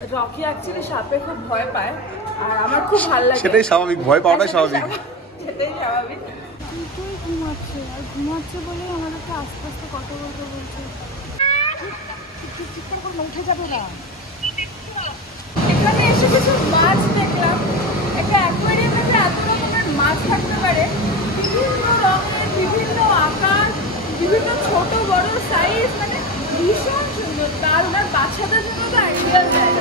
Rocky actually সাপে খুব ভয় পায় আর আমার খুব ভালো লাগে। সেটাই স্বাভাবিক, ভয় পাওয়াটাই স্বাভাবিক। সেটাই স্বাভাবিক। তুই ঘুমাচ্ছে আর ঘুমাচ্ছে বলে আমাদেরকে আস্তে আস্তে কথা বলতে বলছে। চিৎকার করে উঠে যাবে না। এখানে এসে কিছু মাছ দেখলাম। একটা অ্যাকোয়ারিয়ামে এত রকমের মাছ থাকতে পারে, বিভিন্ন রঙের, বিভিন্ন আকার, বিভিন্ন ছোট বড় সাইজ, মানে ভীষণ সুন্দর। তার ওনার বাচ্চাদের জন্য তো আইডিয়াল জায়গা।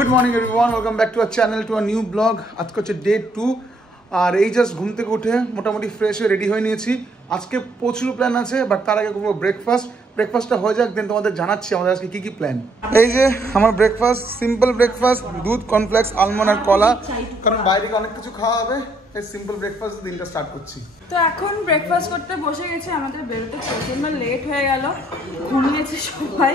Good morning everyone, welcome back to our channel, to a new blog. আজকে হচ্ছে ডে 2 আর এই জাস্ট ঘুম থেকে উঠে মোটামুটি ফ্রেশ হয়ে রেডি হয়ে নিয়েছি। আজকে প্রচুর প্ল্যান আছে, বাট তার আগে করবো ব্রেকফাস্টটা হয়ে যাক, দেন তোমাদের জানাচ্ছি আমাদের আজকে কী কী প্ল্যান। এই যে আমার ব্রেকফাস্ট, সিম্পল ব্রেকফাস্ট, দুধ, কর্নফ্লেক্স, আলমন্ড আর কলা, কারণ বাইরে অনেক কিছু খাওয়া হবে। এই সিম্পল ব্রেকফাস্ট দিনটা স্টার্ট করছি। তো এখন ব্রেকফাস্ট করতে বসে গেছি। আমাদের বেরোতে প্রচন্ড লেট হয়ে গেল, ঘুমিয়েছে সবাই।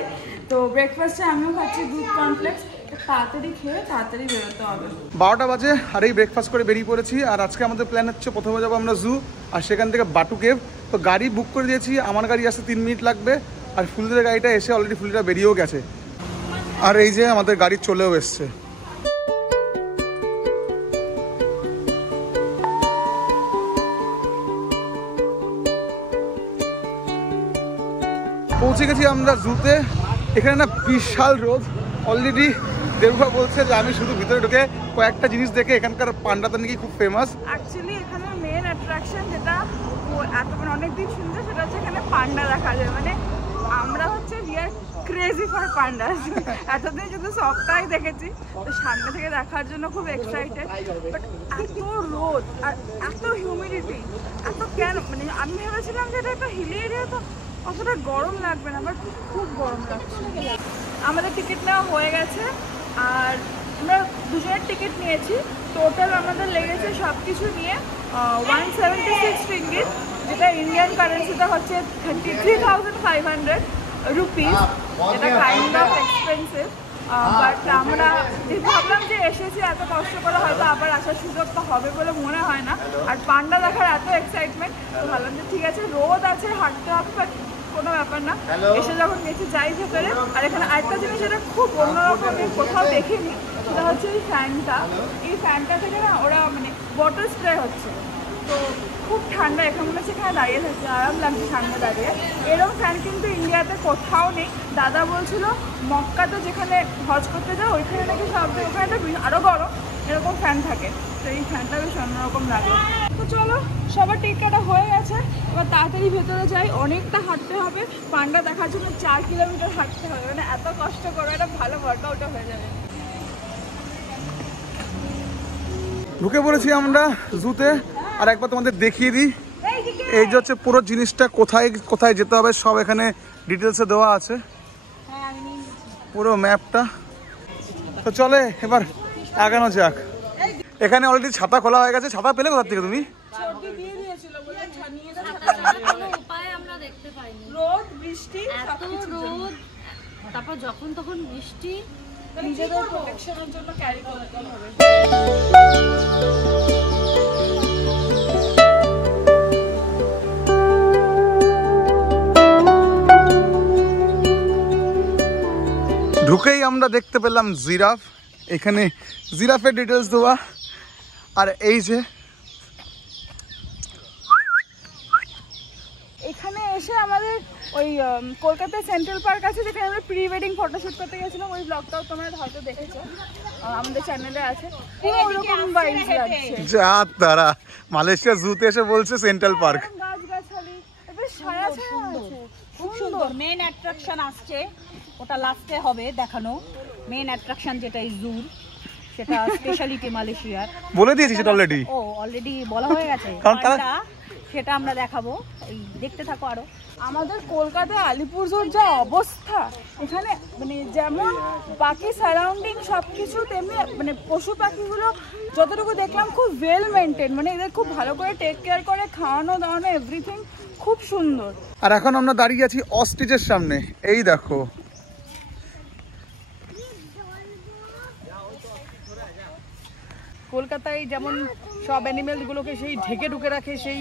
তো ব্রেকফাস্টে আমিও খাচ্ছি দুধ, কর্নফ্লেক্স। তাড়াতাড়ি খেয়ে তাড়াতাড়ি বেরোতে হবে। 12টা বাজে আর এই ব্রেকফাস্ট করে বেরিয়ে পড়েছি। আর আজকে আমাদের প্ল্যান হচ্ছে প্রথমে যাবো আমরা জু, আর সেখান থেকে বাটু কেভ। তো গাড়ি বুক করে দিয়েছি, আমার গাড়ি আসতে 3 মিনিট লাগবে, আর ফুলদের গাড়িটা এসে অলরেডি ফুলটা বেরিয়েও গেছে। আর এই যে আমাদের গাড়ি চলেও এসছে। পৌঁছে গেছি আমরা জুতে। এখানে না বিশাল রোদ। অলরেডি দেবুভা বলছে যে আমি শুধু ভিতরে ঢুকে কয়েকটা জিনিস দেখে এখানকার পান্ডাটা নাকি খুব ফেমাস। অ্যাকচুয়ালি এখানে মেন অ্যাট্রাকশন যেটা অনেকদিন শুনছে, সেটা হচ্ছে এখানে পান্ডা দেখা যায়। মানে আমরা হচ্ছে রিয়ার ক্রেজি ফর পান্ডা। এতদিন শুধু সবটাই দেখেছি, তো সামনে থেকে দেখার জন্য খুব এক্সাইটেড। বাট এত রোদ আর এত হিউমিডিটি, এত কেন, মানে আমি ভেবেছিলাম যে এটা একটা হিলি এরিয়া, তো অতটা গরম লাগবে না, বাট খুব গরম লাগছে। আমাদের টিকিট নেওয়া হয়ে গেছে আর আমরা দুজনের টিকিট নিয়েছি। টোটাল আমাদের লেগেছে সব কিছু নিয়ে 176 রিঙ্গিট, যেটা ইন্ডিয়ান কারেন্সিতে হচ্ছে 33,500 রুপিস। এটা কাইন্ড অফ এক্সপেন্সিভ, বাট আমরা ভাবলাম যে এসেছি এত কষ্ট করে, হয়তো আবার আসার সুযোগটা হবে বলে মনে হয় না। আর পান্ডা দেখার এত এক্সাইটমেন্ট, তো ভাবলাম যে ঠিক আছে, রোদ আছে, হাঁটতে হবে, বাট কোনো ব্যাপার না। এসে যখন গেছি যাই ভেতরে। আর এখানে আরেকটা জিনিস যেটা খুব অন্যরকম, আমি কোথাও দেখিনি, সেটা হচ্ছে এই ফ্যানটা। এই ফ্যানটা থেকে না ওরা মানে বটল স্প্রে হচ্ছে, তো খুব ঠান্ডা। এখানে মনে হচ্ছে এখানে দাঁড়িয়ে থাকছে, আরাম লাগছে ঠান্ডা দাঁড়িয়ে। এরকম ফ্যান কিন্তু ইন্ডিয়াতে কোথাও নেই। দাদা বলছিল মক্কাতে যেখানে হজ করতে যাও ওইখানে নাকি সব, ওখানে তো আরও গরম এরকম ফ্যান থাকে। তো এই ফ্যানটা বেশ অন্যরকম লাগে। তো চলো, সবার টিকিট কাটা হয়ে গেছে, এবার তাড়াতাড়ি ভেতরে যাই। অনেকটা হাঁটতে হবে, পান্ডা দেখার জন্য 4 কিলোমিটার হাঁটতে হবে। মানে এত কষ্ট করে একটা ভালো ওয়ার্কআউটও হয়ে যাবে। ঢুকে পড়েছি আমরা জুতে। আর একবার তোমাদের দেখিয়ে দিই, এই যে হচ্ছে পুরো জিনিসটা, কোথায় কোথায় যেতে হবে সব এখানে ডিটেলসে দেওয়া আছে, পুরো ম্যাপটা। তো চলে এবার আগানো যাক। এখানে অলরেডি ছাতা খোলা হয়ে গেছে। ছাতা পেলে কোথা থেকে তুমি? রোদ, বৃষ্টি, তারপর যখন তখন বৃষ্টি, নিজেদের প্রোটেকশনের জন্য ক্যারি করতে হবে। ঢুকেই আমরা দেখতে পেলাম জিরাফ। এখানে জিরাফের ডিটেলস দেওয়া। আর এই যে এখানে এসে আমাদের ওই কলকাতায় সেন্ট্রাল পার্ক আছে, যেখানে আমরা প্রি ওয়েডিং ফটোশুট করতে গেছিলাম। ওই ব্লগটাও তোমরা হয়তো দেখেছো, আমাদের চ্যানেলে আছে। পুরো ওরকম ভাইবস লাগছে। যা তারা মালয়েশিয়া জুতে এসে বলছে সেন্ট্রাল পার্ক। গাছগাছালি, এবার ছায়া ছায়া আছে, খুব সুন্দর। মেন অ্যাট্রাকশন আসছে, ওটা লাস্টে হবে দেখানো। মেন অ্যাট্রাকশন যেটা জুর, সেটা স্পেশালিটি মালয়েশিয়ার। বলে দিয়েছি সেটা অলরেডি। ও অলরেডি বলা হয়ে গেছে। কারণ সেটা আমরা দেখাবো, এই দেখতে থাকো আরো। আমাদের কলকাতায় আলিপুরদুয়ার যা অবস্থা, এখানে মানে যেমন বাকি সারাউন্ডিং সব কিছু তেমনি মানে পশু পাখিগুলো যতটুকু দেখলাম খুব ওয়েল মেনটেন, মানে এদের খুব ভালো করে টেক কেয়ার করে, খাওয়ানো দাওয়ানো এভরিথিং খুব সুন্দর। আর এখন আমরা দাঁড়িয়ে আছি অস্ট্রিচের সামনে, এই দেখো। কলকাতায় যেমন সব অ্যানিমেলগুলোকে সেই ঢেকে ঢুকে রাখে, সেই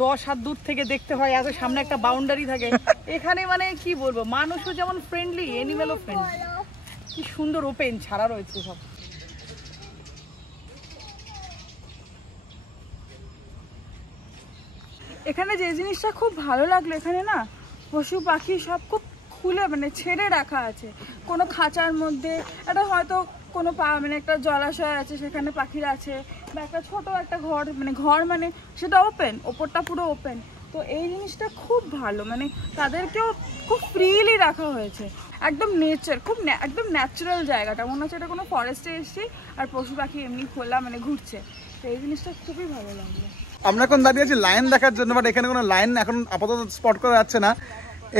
10 হাত দূর থেকে দেখতে হয়, আগে সামনে একটা বাউন্ডারি থাকে। এখানে মানে কি বলবো, মানুষও যেমন ফ্রেন্ডলি, অ্যানিমেলও ফ্রেন্ডলি, কি সুন্দর ওপেন ছাড়া রয়েছে সব। এখানে যে জিনিসটা খুব ভালো লাগলো, এখানে না পশু পাখি সব খুব খুলে মানে ছেড়ে রাখা আছে, কোনো খাঁচার মধ্যে। এটা হয়তো কোনো মানে একটা জলাশয় আছে, সেখানে পাখিরা আছে, বা একটা ছোট একটা ঘর, মানে ঘর মানে সেটা ওপেন, ওপরটা পুরো ওপেন। তো এই জিনিসটা খুব ভালো, মানে তাদেরকেও খুব ফ্রিলি রাখা হয়েছে, একদম নেচার, খুব একদম ন্যাচারাল জায়গাটা, মনে হচ্ছে এটা কোনো ফরেস্টে এসেছি আর পশু পাখি এমনি খোলা মানে ঘুরছে। তো এই জিনিসটা খুবই ভালো লাগলো। আমরা এখন দাঁড়িয়ে আছি লায়ন দেখার জন্য, বাট এখানে কোনো লায়ন এখন আপাতত স্পট করা যাচ্ছে না।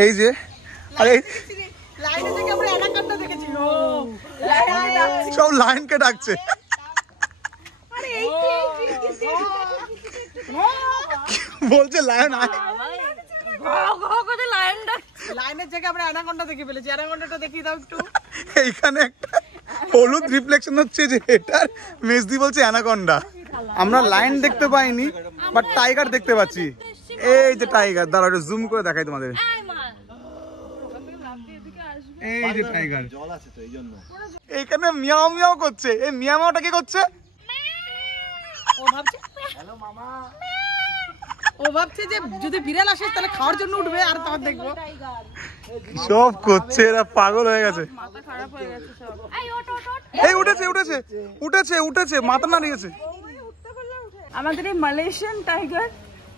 এই যে আর এই লাইনে থেকে আমরা অ্যানাকন্ডা দেখেছি, সব লায়নকে ডাকছে। বলছে লায়ন আয়, লাইনের জায়গায় আমরা অ্যানাকন্ডা দেখে ফেলেছি। অ্যানাকন্ডাটা দেখিয়ে দাও একটু। এইখানে একটা হলুদ রিফ্লেকশন হচ্ছে যে এটার, মেজদি বলছে অ্যানাকন্ডা। আমরা লায়ন দেখতে পাইনি, বাট টাইগার দেখতে পাচ্ছি। এই যে টাইগার, দাঁড়াও একটু জুম করে দেখাই তোমাদের। এই যে টাইগার, জল আছে তো এইজন্য এইখানে মিয়াও মিয়াও করছে। এই মিয়াও মিয়াওটা কি করছে? ও ভাবছে হ্যালো মামা, ও ভাবছে যে যদি বিড়াল আসে তাহলে খাওয়ার জন্য উঠবে, আর তার দেখবো সব করছে, এরা পাগল হয়ে গেছে। মাথা খারাপ হয়ে গেছে সব। এই উঠেছে উঠেছে উঠেছে উঠেছে, মাথা নাড়িয়েছে। আমাদের এই মালয়েশিয়ান টাইগার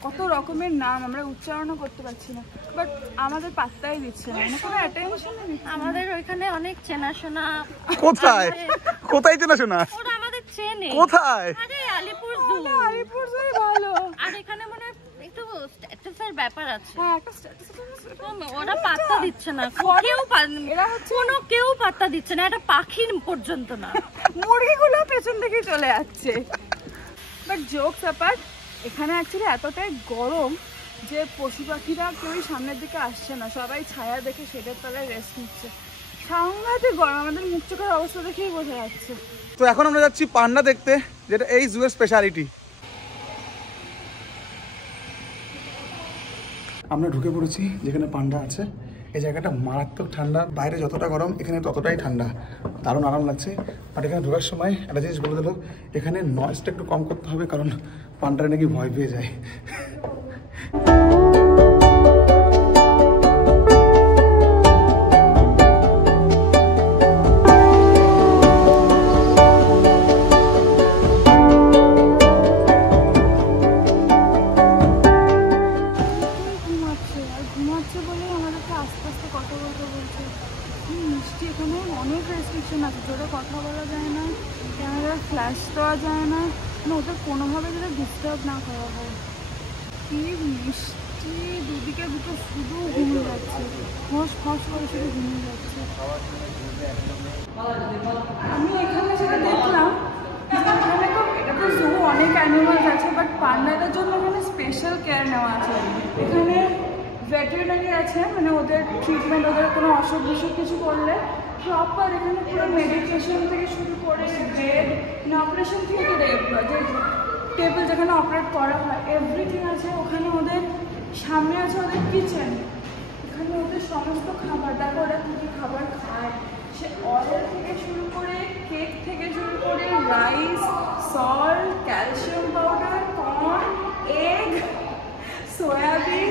কত রকমের নাম, আমরা উচ্চারণও করতে পারছি না, বাট আমাদের পাত্তাই দিচ্ছে না, মানে কোনো অ্যাটেনশনই দিচ্ছে না। আমাদের ওইখানে অনেক চেনাশোনা। কোথায় কোথায় চেনা শোনা? ওরা আমাদের চেনে কোথায়? আরে আলিপুরদুয়ার। আলিপুরদুয়ার ভালো। আর এখানে মানে একটু স্ট্যাটাসের ব্যাপার আছে, হ্যাঁ, একটা status ওরা পাত্তা দিচ্ছে না, কেউ পাত্তা দিচ্ছে না, এটা পাখির পর্যন্ত না। মুরগিগুলো পেছন থেকে চলে যাচ্ছে। বাট জোকস অ্যাপার্ট, এখানে অ্যাকচুয়ালি এতটাই গরম যে পশু পাখিরা কেউই সামনের দিকে আসছে না, সবাই ছায়া দেখে শেডের তলায় রেস্ট নিচ্ছে। সাংঘাতিক গরম, আমাদের মুখ চোখের অবস্থা দেখেই বোঝা যাচ্ছে। তো এখন আমরা যাচ্ছি পান্ডা দেখতে, যেটা এই জুয়ের স্পেশালিটি। আমরা ঢুকে পড়েছি যেখানে পান্ডা আছে। এই জায়গাটা মারাত্মক ঠান্ডা, বাইরে যতটা গরম এখানে ততটাই ঠান্ডা, দারুণ আরাম লাগছে। আর এখানে ঢোকার সময় একটা জিনিস বলে দিল, এখানে নয়েজটা একটু কম করতে হবে, কারণ পান্ডারা নাকি ভয় পেয়ে যায়। ঘুমাচ্ছে বলে আমাদেরকে আস্তে আস্তে কথা বলতে বলছে। মিষ্টি, এখানে অনেক রেস্ট্রিকশন আছে, জোরে কথা বলা যায় না, ক্যামেরার ফ্ল্যাশ দেওয়া যায় না, ওদের কোনোভাবে যাতে ডিস্টার্ব না করা হয়। কি মিষ্টি, দুদিকে দুটো শুধু ঘুমিয়ে যাচ্ছে, ফস ফস করে শুধু ঘুমিয়ে যাচ্ছে। আমি এখানে যেটা দেখলাম, এখানে তো এটা তো জু, অনেক অ্যানিমালস আছে, বাট পান্ডাদের জন্য এখানে স্পেশাল কেয়ার নেওয়া আছে। এখানে ভেটেরিনারি আছে, মানে ওদের ট্রিটমেন্ট, ওদের কোনো অসুখ বিসুখ কিছু করলে প্রপার এখানে পুরো মেডিকেশন থেকে শুরু করে বেড, অপারেশন থিয়েটারে যে টেবিল যেখানে অপারেট করা হয় এভরিথিং আছে। ওখানে ওদের সামনে আছে ওদের কিচেন, এখানে ওদের সমস্ত খাবার, দেখো ওরা কী কী খাবার খায়, সে অয়েল থেকে শুরু করে কেক থেকে শুরু করে rice, salt, calcium powder, corn, egg, soybean,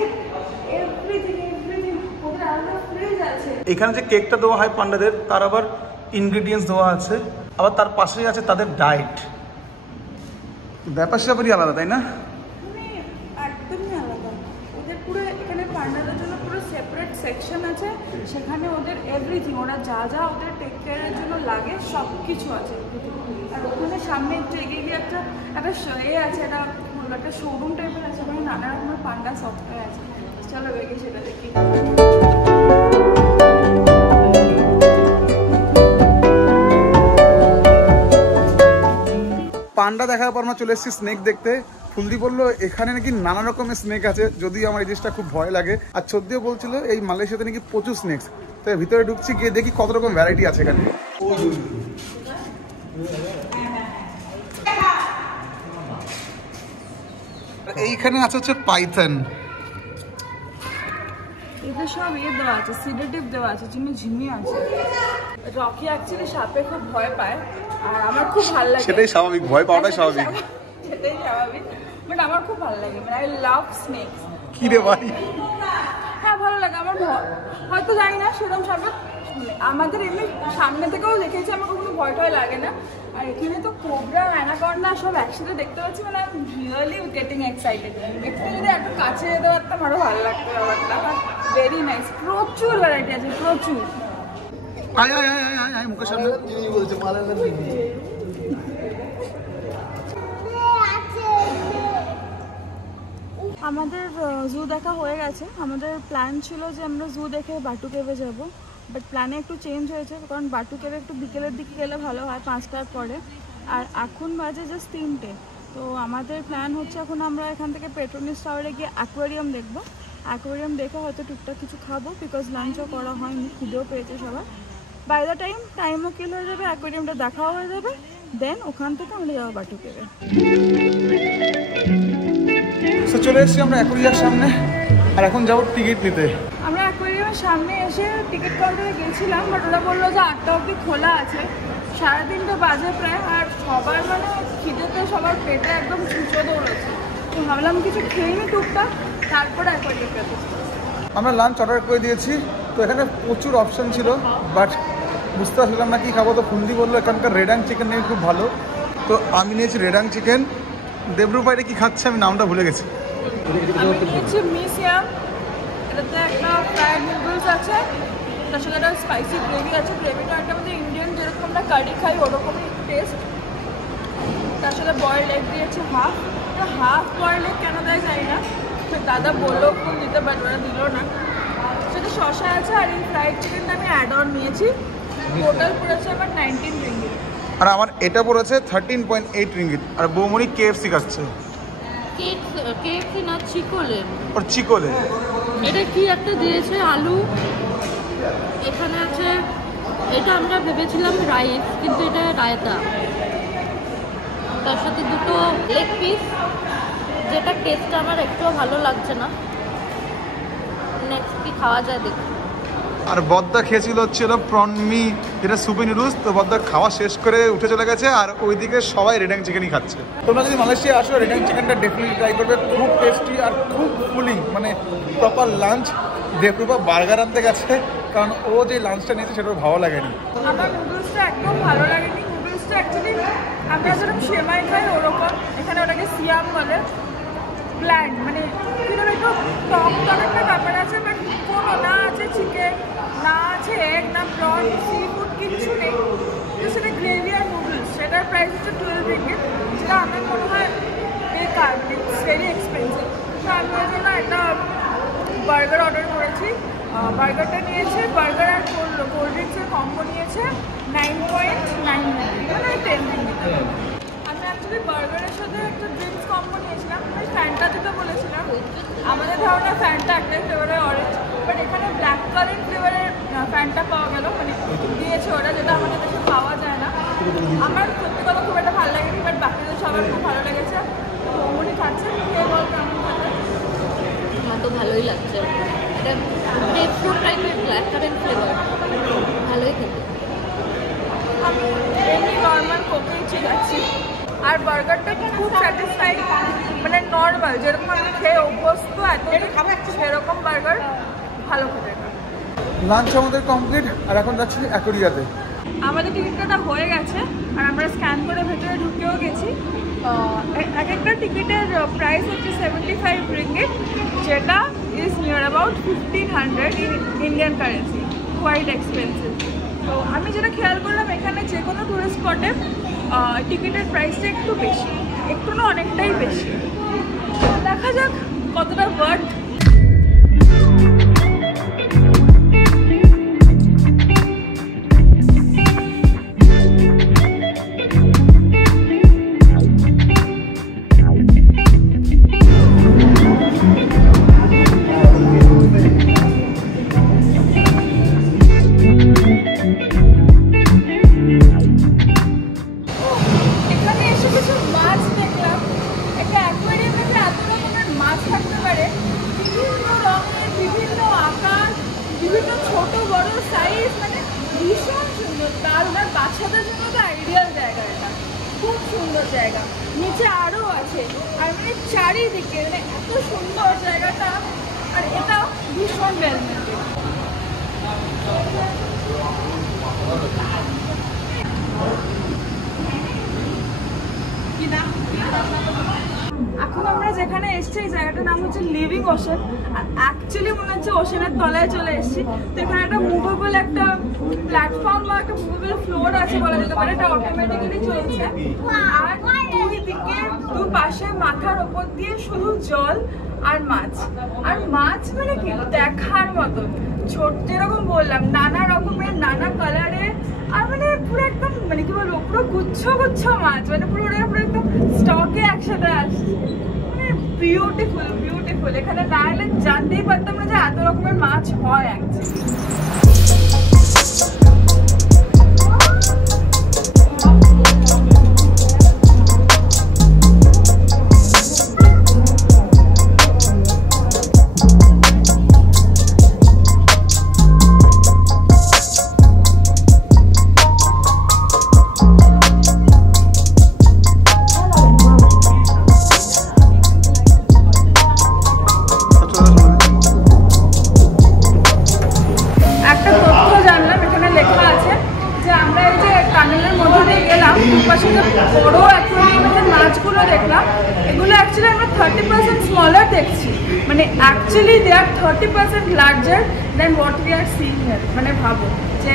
everything everything. ওদের আলাদা ফ্রিজ আছে। এখানে যে কেকটা দেওয়া হয় পান্ডাদের, তার আবার ইনগ্রেডিয়েন্টস দেওয়া আছে, আবার তার পাশেই আছে তাদের ডায়েট। ব্যাপার স্যাপারই আলাদা, তাই না? মানে একদমই আলাদা। ওদের পুরো এখানে পান্ডাদের জন্য পুরো সেপারেট সেকশন আছে, সেখানে ওদের এভরিথিং, ওরা যা যা ওদের টেক কেয়ারের জন্য লাগে সব কিছু আছে। আর ওখানে সামনে একটু এগিয়ে গিয়ে একটা আছে, একটা বলবো একটা শোরুম টাইপের আছে, মানে নানা রকমের পান্ডা সফটওয়্যার আছে। চলো বেগে সেটা দেখি। পান্ডা দেখার পর আমরা চলে এসেছি স্নেক দেখতে। ফুলদি বললো এখানে নাকি নানা রকমের স্নেক আছে, যদিও আমার এই জিনিসটা খুব ভয় লাগে। আর সত্যিও বলছিল এই মালয়েশিয়াতে নাকি প্রচুর স্নেক্স। তাই ভিতরে ঢুকছি, গিয়ে দেখি কত রকম ভ্যারাইটি আছে এখানে। এইখানে আছে হচ্ছে পাইথন। এতে সব দেওয়া আছে, সিডেটিভ দেওয়া আছে, ঝিমি আছে। রকি অ্যাকচুয়ালি সাপে খুব ভয় পায়, আর আমার খুব ভালো লাগে। সেটাই স্বাভাবিক, ভয় পাওয়াটাই স্বাভাবিক। সেটাই স্বাভাবিক, বাট আমার খুব ভালো লাগে, মানে আই লাভ স্নেকস। কি রে ভাই? হ্যাঁ ভালো লাগে আমার। হয়তো জানি না সেরকম সাপে আমাদের এমনি সামনে থেকেও দেখেছি, আমার কখনো ভয় টয় লাগে না। আর এখানে তো কোবরা, অ্যানাকন্ডা সব একসাথে দেখতে পাচ্ছি, মানে I am really getting excited. একটু যদি একটু কাছে যেতে পারতাম আরো ভালো লাগতো ব্যাপারটা। ভেরি নাইস, প্রচুর ভ্যারাইটি আছে, প্রচুর। আয় আয় আয় আয় আয় মুখের সামনে। আমাদের জু দেখা হয়ে গেছে। আমাদের প্ল্যান ছিল যে আমরা জু দেখে বাটু কেভে যাব, বাট প্ল্যানে একটু চেঞ্জ হয়েছে, কারণ বাটু কেভে একটু বিকেলের দিকে গেলে ভালো হয়, 5টার পরে। আর এখন বাজে জাস্ট 3টে। তো আমাদের প্ল্যান হচ্ছে এখন আমরা এখান থেকে পেট্রোনিস টাওয়ারে গিয়ে অ্যাকোয়ারিয়াম দেখবো। অ্যাকোয়ারিয়াম দেখে হয়তো টুকটাক কিছু খাবো, বিকজ লাঞ্চও করা হয়নি, খিদেও পেয়েছে সবার। বাই দ্য টাইমও কিল হয়ে যাবে, অ্যাকোয়ারিয়ামটা দেখাও হয়ে যাবে। দেন ওখান থেকে আমরা যাবো বাটু কেভে। চলে এসেছি আমরা অ্যাকোয়ারিয়ামের সামনে, আর এখন যাবো টিকিট নিতে। আমরা অ্যাকোয়ারিয়ামের সামনে এসে টিকিট কাউন্টারে গেছিলাম, বাট ওরা বললো যে 8টা অবধি খোলা আছে। 3:30 বাজে প্রায়, আর সবার মানে খিদেতে সবার পেটে একদম ছুঁচো দৌড়েছে। তো ভাবলাম কিছু খেয়ে নি টুকটাক, তারপরে অ্যাকোয়ারিয়াম পেতে। আমরা লাঞ্চ অর্ডার করে দিয়েছি। তো এখানে প্রচুর অপশন ছিল, বাট বুঝতে পারছিলাম না কি খাবো। তো ফুলদি বললো এখানকার রেডাং চিকেন নিয়ে খুব ভালো। তো আমি নিয়েছি রেডাং চিকেন। দেবরূপাইটা কি খাচ্ছে আমি নামটা ভুলে গেছি। আমি নিয়েছি মিসিয়াম, এটাতে একটা ফ্রাইড নুডলস আছে, তার সাথে একটা স্পাইসি গ্রেভি আছে। গ্রেভিটা একটা আমাদের ইন্ডিয়ান যেরকম আমরা কারি খাই ওরকমই টেস্ট। তার সাথে বয়েলড এগ দিয়েছে হাফ বয়েলড এগ কেন দেয় জানি না, দাদা বললো ফুল দিতে, বাট ওরা দিল না। সেটা শসা আছে, আর এই ফ্রাইড চিকেনটা আমি অ্যাড অন নিয়েছি। টোটাল পড়েছে আমার 19 রিঙ্গিট। আর আমার এটা পড়েছে 13.8 রিঙ্গিট। আর বৌমনি KFC খাচ্ছে। কেএফসি না, চিকোলে। ওর চিকোলে এটা কি একটা দিয়েছে, আলু এখানে আছে। এটা আমরা ভেবেছিলাম রাইস, কিন্তু এটা রায়তা। তার সাথে দুটো লেগ পিস, যেটা টেস্টটা আমার একটুও ভালো লাগছে না। নেক্সট কি খাওয়া যায় দেখি। আর বদ্দা খেয়েছিল হচ্ছিল প্রনমি, যেটা সুপি নুডলস। তো বদ্দা খাওয়া শেষ করে উঠে চলে গেছে, আর ওইদিকে সবাই রেডাং চিকেনই খাচ্ছে। তোমরা যদি মালয়েশিয়া আসো রেডাং চিকেনটা ডেফিনেটলি ট্রাই করবে, খুব টেস্টি আর খুব ফুলিং, মানে প্রপার লাঞ্চ। দেবরূপা বার্গার আনতে গেছে, কারণ ও যে লাঞ্চটা নিয়েছে সেটা ভালো লাগেনি। আমার নুডলসটা একদম ভালো লাগেনি। নুডলসটা অ্যাকচুয়ালি আমরা যেরকম সেমাই খাই ওরকম, এখানে ওটাকে সিয়াম বলে। ব্ল্যান্ড, মানে কিরকম একটু টক একটা ব্যাপার আছে, বাট কোনো না আছে চিকেন, না আছে এগ, না প্রন, সি ফুড, কিছু নেই। তো সেটা গ্রেভি আর নুডলস, সেটার প্রাইস হচ্ছে 12 রিঙ্গিট, যেটা আমার মনে হয় বেকার, ইটস ভেরি এক্সপেন্সিভ। তো আমি ওই জন্য একটা বার্গার অর্ডার করেছি। বার্গারটা নিয়েছে, বার্গার আর কোল্ড ড্রিঙ্কসের কম্বো নিয়েছে 9.9 রিঙ্গিট, মানে 10 রিঙ্গিট। আমি অ্যাকচুয়ালি বার্গারের সাথে একটা ড্রিঙ্কস কম্বো নিয়েছিলাম, আমি ফ্যান্টা দিতে বলেছিলাম। আমাদের ধারণা ফ্যান্টা একটাই ফ্লেভারের অরেঞ্জ, বাট এখানে ব্ল্যাক কারেন্ট ফ্লেভারের ফ্যান্টা পাওয়া গেল, মানে দিয়েছে ওরা, যেটা আমাদের দেশে পাওয়া যায় না। আমার সত্যি কথা খুব একটা ভালো লাগেনি, বাট বাকিদের সবার খুব ভালো লেগেছে। উনি খাচ্ছে, খেয়ে বল কেমন খাচ্ছে। আমার তো ভালোই লাগছে। এটা গ্রেপফ্রুট টাইপের ব্ল্যাক কারেন্ট ফ্লেভার, ভালোই খেতে। আমি এমনি নর্মাল কোকেই চিলাচ্ছি। আর বার্গারটা খুব স্যাটিসফাইং, মানে নর্মাল যেরকম আমি খেয়ে অভ্যস্ত এত সেরকম বার্গার ভালো খেতে। লাঞ্চ আমাদের কমপ্লিট, আর এখন যাচ্ছি অ্যাকোয়ারিয়াতে। আমাদের টিকিট কাটা হয়ে গেছে, আর আমরা স্ক্যান করে ভেতরে ঢুকেও গেছি। এক একটা টিকিটের প্রাইস হচ্ছে 75 রিঙ্গিট, যেটা is near about 1500 in Indian currency, quite expensive. তো আমি যেটা খেয়াল করলাম, এখানে যে কোনো টুরিস্ট স্পটে টিকিটের প্রাইসটা একটু বেশি, একটু না অনেকটাই বেশি। দেখা যাক কতটা ওয়ার্ড। জায়গা নিচে আরো আছে আর মানে চারিদিকে মানে এত সুন্দর জায়গাটা আর এটা ভীষণ বেলমেন্ট। এখন আমরা যেখানে এসছি এই জায়গাটার নাম হচ্ছে লিভিং ওশেন আর অ্যাকচুয়ালি মনে হচ্ছে ওশেনের তলায় চলে এসেছি। তো এখানে একটা মুভেবল একটা প্ল্যাটফর্ম বা একটা মুভেবল ফ্লোর আছে বলা যেতে পারে, এটা অটোমেটিক্যালি চলছে আর দুই দিকে দুপাশে মাথার ওপর দিয়ে শুধু জল আর মাছ মানে কি দেখার মতো ছোট, যেরকম বললাম নানা রকমের নানা কালারের আর মানে পুরো একদম মানে কি বলবো পুরো গুচ্ছ গুচ্ছ মাছ, মানে পুরো একদম স্টকে একসাথে আসছে, মানে বিউটিফুল। এখানে না এলে জানতেই পারতাম না যে এত রকমের মাছ হয় অ্যাকচুয়ালি। মানে actually they are 30% larger than what we are seeing here, মানে ভাবো যে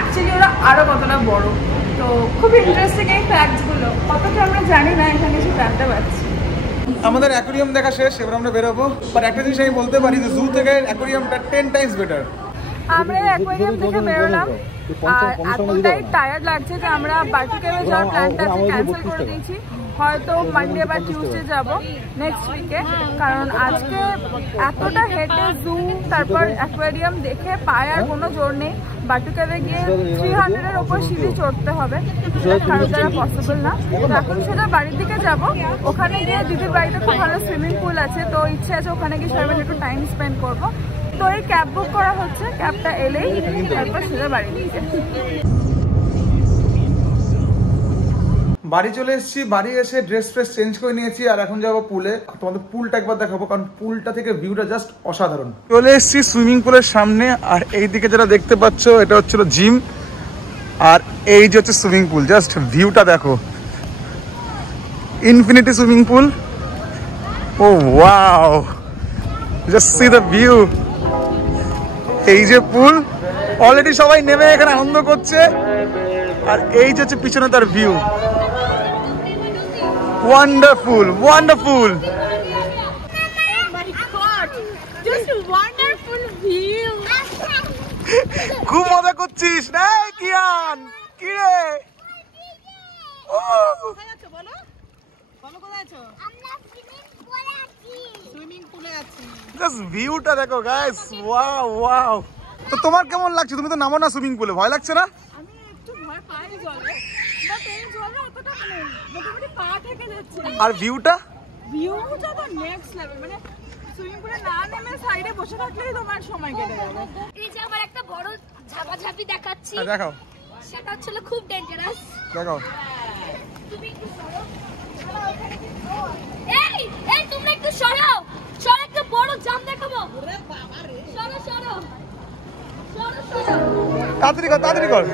actually ওরা আরো কতটা বড়। তো খুব ইন্টারেস্টিং এই ফ্যাক্টস গুলো, কতটা আমরা জানি না, এখানে এসে জানতে পারছি। আমাদের অ্যাকোয়ারিয়াম দেখা শেষ, এবার আমরা বেরোবো। বাট একটা জিনিস আমি বলতে পারি যে জু থেকে অ্যাকোয়ারিয়ামটা 10 টাইমস বেটার। আমরা অ্যাকোয়ারিয়াম থেকে বেরোলাম আর এতটাই টায়ার্ড লাগছে যে আমরা বাটু কেভে যাওয়ার প্ল্যানটা আজকে ক্যান্সেল করে দিয়েছি। হয়তো মানডে বা টিউসডে যাব নেক্সট উইকে, কারণ আজকে এতটা হেঁটে জু তারপর অ্যাকোয়ারিয়াম দেখে পায়ে আর কোনো জোর নেই। বাটু কেভে গিয়ে 300-এর ওপর সিঁড়ি চড়তে হবে, সেটা কারো দ্বারা পসিবল না। তো এখন সোজা বাড়ির দিকে যাব, ওখানে গিয়ে দিদির বাড়িতে খুব ভালো সুইমিং পুল আছে, তো ইচ্ছে আছে ওখানে গিয়ে সবাই একটু টাইম স্পেন্ড করবো। তো এই ক্যাব বুক করা হচ্ছে, ক্যাবটা এলেই তারপর সোজা বাড়ির দিকে। বাড়ি চলে এসেছি, বাড়ি এসে ড্রেস চেঞ্জ করে নিয়েছি আর এখন যাবো পুলে। তোমাদের পুলটা একবার দেখাবো, কারণ পুলটা থেকে ভিউটা জাস্ট অসাধারণ। চলে এসেছি সুইমিং পুলের সামনে আর এইদিকে যেটা দেখতে পাচ্ছ এটা হচ্ছিল জিম আর এই যে হচ্ছে সুইমিং পুল। জাস্ট ভিউটা দেখো, ইনফিনিটি সুইমিং পুল। ও wow, just see the view. এই যে পুল, অলরেডি সবাই নেমে এখানে আনন্দ করছে আর এই যে হচ্ছে পিছনে তার view. Wonderful, wonderful. Oh my God, just wonderful view. খুব মজা করছিস না কিয়ান? কি রে? ও কোথায় আছো বলো? বলো কোথায় আছো? আমরা সুইমিং পুলে আছি। জাস্ট ভিউটা দেখো গাইস, ওয়াও ওয়াও। তো তোমার কেমন লাগছে? তুমি তো নামো না সুইমিং পুলে, ভয় লাগছে না? আমি একটু ভয় পাই জলে, বাট এই জলে অতটা মানে মোটামুটি পা থেকে যাচ্ছে। আর ভিউটা তো নেক্সট লেভেল, মানে সুইমিং পুলে না নেমে সাইডে বসে থাকলেই তোমার সময় কেটে যাবে। এই যে আমার একটা বড় ঝাপাঝাপি দেখাচ্ছি, দেখাও, সেটা হচ্ছে খুব ডেঞ্জারাস। দেখাও। তুমি একটু সরো, এই তোমরা একটু সরাও, একটা বড় জাম দেখাবো। ওরে বাবা রে, সরো তাড়াতাড়ি কর।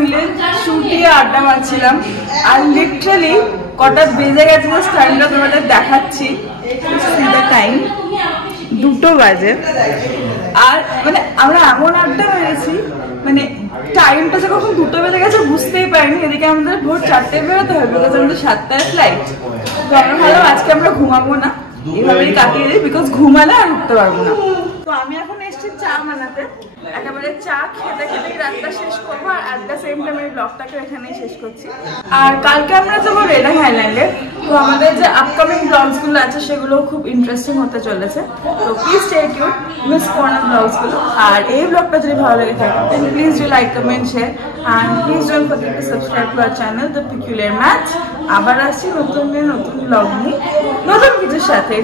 মিলে শুটিয়ে আড্ডা মারছিলাম আর লিটারালি কটা বেজে গেছে টাইমটা তোমাদের দেখাচ্ছি টাইম 2 বাজে আর মানে আমরা এমন আড্ডা মেরেছি মানে টাইমটা যে কখন 2 বেজে গেছে বুঝতেই পারিনি এদিকে আমাদের ভোর 4টায় বেরোতে হবে বিকজ আমাদের 7টায় ফ্লাইট তো আমরা ভাবলাম আজকে আমরা ঘুমাবো না এভাবেই কাটিয়ে দিই বিকজ ঘুমালে আর উঠতে পারবো না তো আমি এখন এসেছি চা বানাতে একেবারে চা খেতে খেতেই রাতটা শেষ করবো আর অ্যাট দ্য সেম টাইম এই ব্লগটাকে এখানেই শেষ করছি আর কালকে আমরা যাবো রেডাং আইল্যান্ডে তো আমাদের যে আপকামিং ব্লগসগুলো আছে সেগুলো খুব ইন্টারেস্টিং হতে চলেছে তো প্লিজ স্টে টিউনড মিস করো না ব্লগসগুলো আর এই ব্লগটা যদি ভালো লেগে থাকে then please do like comment share and please don't forget to subscribe to our channel the peculiar match আবার আসছি নতুন ব্লগ নিয়ে নতুন কিছুর সাথে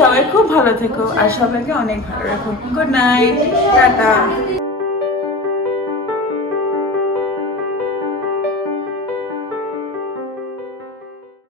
সবাই খুব ভালো থেকো আর সবাইকে অনেক ভালো রাখো গুড নাইট টাটা